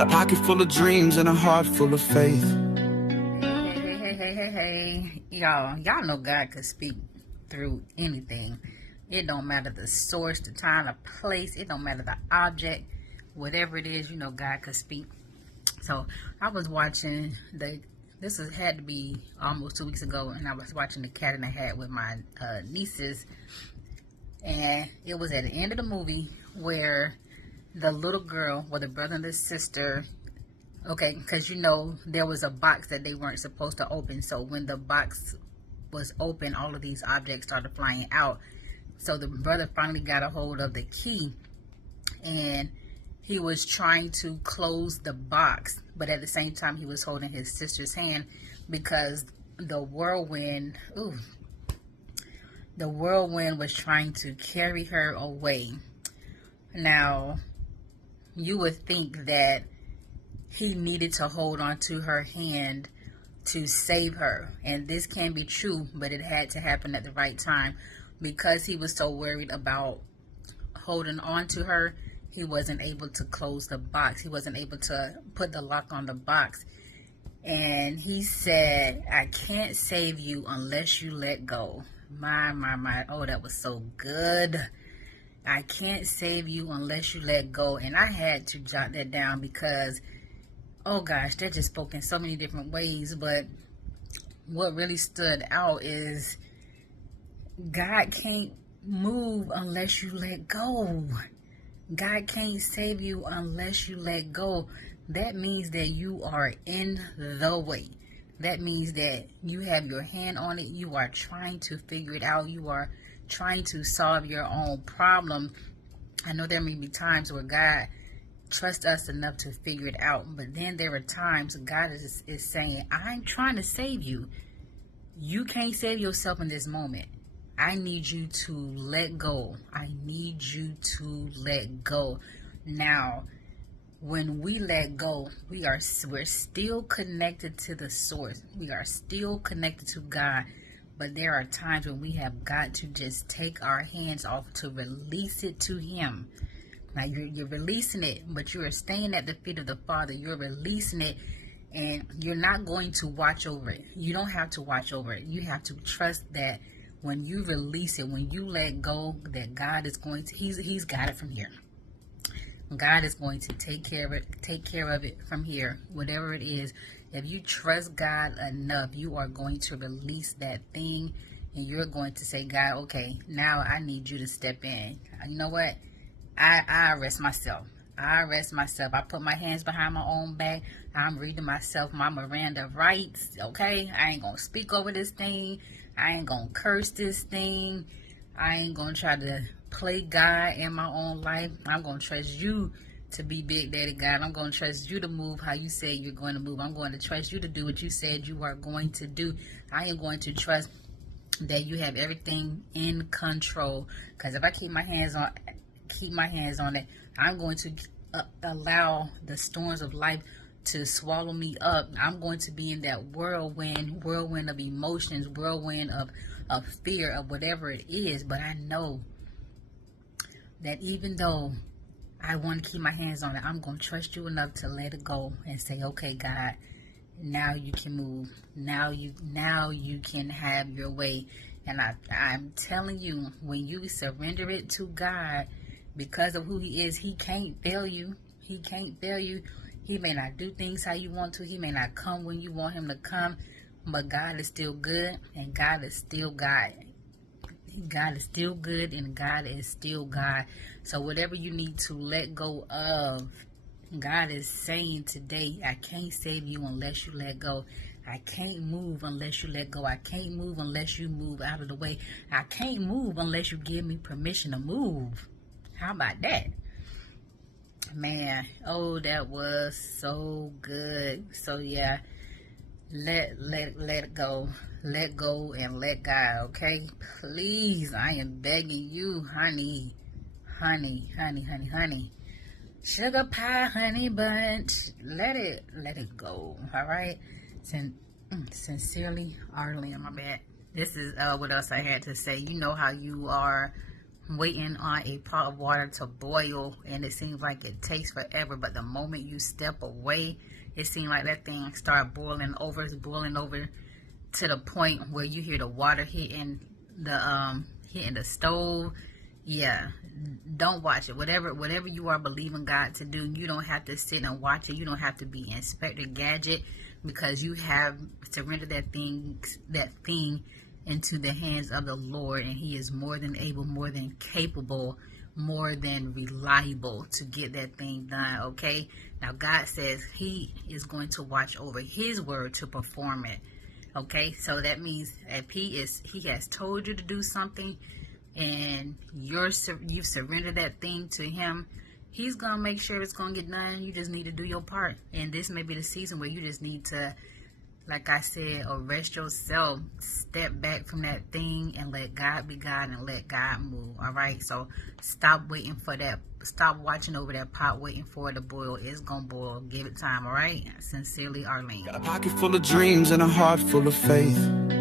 Got a pocket full of dreams and a heart full of faith. Hey. Y'all know God could speak through anything. It don't matter the source, the time, the place. It don't matter the object. Whatever it is, God could speak. So I was watching had to be almost 2 weeks ago, and I was watching The Cat in the Hat with my nieces, and it was at the end of the movie where the little girl, the brother and the sister, okay, because there was a box that they weren't supposed to open. So when the box was open, all of these objects started flying out. So the brother finally got a hold of the key, and he was trying to close the box, but at the same time he was holding his sister's hand because the whirlwind was trying to carry her away. Now, you would think that he needed to hold on to her hand to save her, and this can be true, but it had to happen at the right time. Because he was so worried about holding on to her, he wasn't able to close the box. He wasn't able to put the lock on the box. And he said, "I can't save you unless you let go." My. Oh, that was so good. I can't save you unless you let go. And I had to jot that down because, oh gosh, that just spoke in so many different ways. But what really stood out is God can't move unless you let go. God can't save you unless you let go. That means that you are in the way. That means that you have your hand on it. You are trying to figure it out. You are trying to solve your own problem. I know there may be times where God trusts us enough to figure it out, but then there are times God is saying, "I'm trying to save you. You can't save yourself in this moment. I need you to let go. I need you to let go." Now, when we let go, we're still connected to the source. We are still connected to God. But there are times when we have got to just take our hands off to release it to Him. Now, you're releasing it, but you are staying at the feet of the Father. You're releasing it, and you're not going to watch over it. You don't have to watch over it. You have to trust that when you release it, when you let go, that God is going to, He's got it from here. God is going to take care of it from here, whatever it is. If you trust God enough, you are going to release that thing, and you're going to say, "God, okay, now I need you to step in. You know what? I arrest myself. I put my hands behind my own back. I'm reading myself my Miranda rights, okay? I ain't going to speak over this thing. I ain't going to curse this thing. I ain't going to try to play God in my own life. I'm going to trust you to be Big Daddy God. I'm going to trust you to move how you say you're going to move. I'm going to trust you to do what you said you are going to do. I am going to trust that you have everything in control. Because if I keep my hands on it, I'm going to allow the storms of life to swallow me up. I'm going to be in that whirlwind of emotions, whirlwind of fear, of whatever it is. But I know that even though I want to keep my hands on it, I'm going to trust you enough to let it go and say, "Okay, God, now you can move. Now you can have your way." And I'm telling you, when you surrender it to God, because of who He is, He can't fail you. He can't fail you. He may not do things how you want to. He may not come when you want Him to come. But God is still good, and God is still God. God is still good, and God is still God. So whatever you need to let go of, God is saying today, "I can't save you unless you let go. I can't move unless you let go. I can't move unless you move out of the way. I can't move unless you give me permission to move." How about that? Man, oh, that was so good. So yeah, let it go. Let go and let God, okay? Please, I am begging you, honey. Sugar pie, honey bunch. Let it go, all right? Sincerely, Arlene, my bad. This is what else I had to say. You know how you are waiting on a pot of water to boil, and it seems like it takes forever, but the moment you step away, it seems like that thing start boiling over. It's boiling over to the point where you hear the water hitting the stove. Yeah, don't watch it. Whatever you are believing God to do, you don't have to sit and watch it. You don't have to be Inspector Gadget, because you have surrendered that thing into the hands of the Lord, and He is more than able, more than capable, more than reliable to get that thing done. Okay, now God says He is going to watch over His word to perform it. Okay, so that means if He has told you to do something, and you've surrendered that thing to Him, He's gonna make sure it's gonna get done. You just need to do your part, and this may be the season where you just need to, like I said, arrest yourself, step back from that thing, and let God be God and let God move. All right, so stop waiting for that. Stop watching over that pot, waiting for it to boil. It's gonna boil. Give it time. All right. Sincerely, Arlene. Got a pocket full of dreams and a heart full of faith.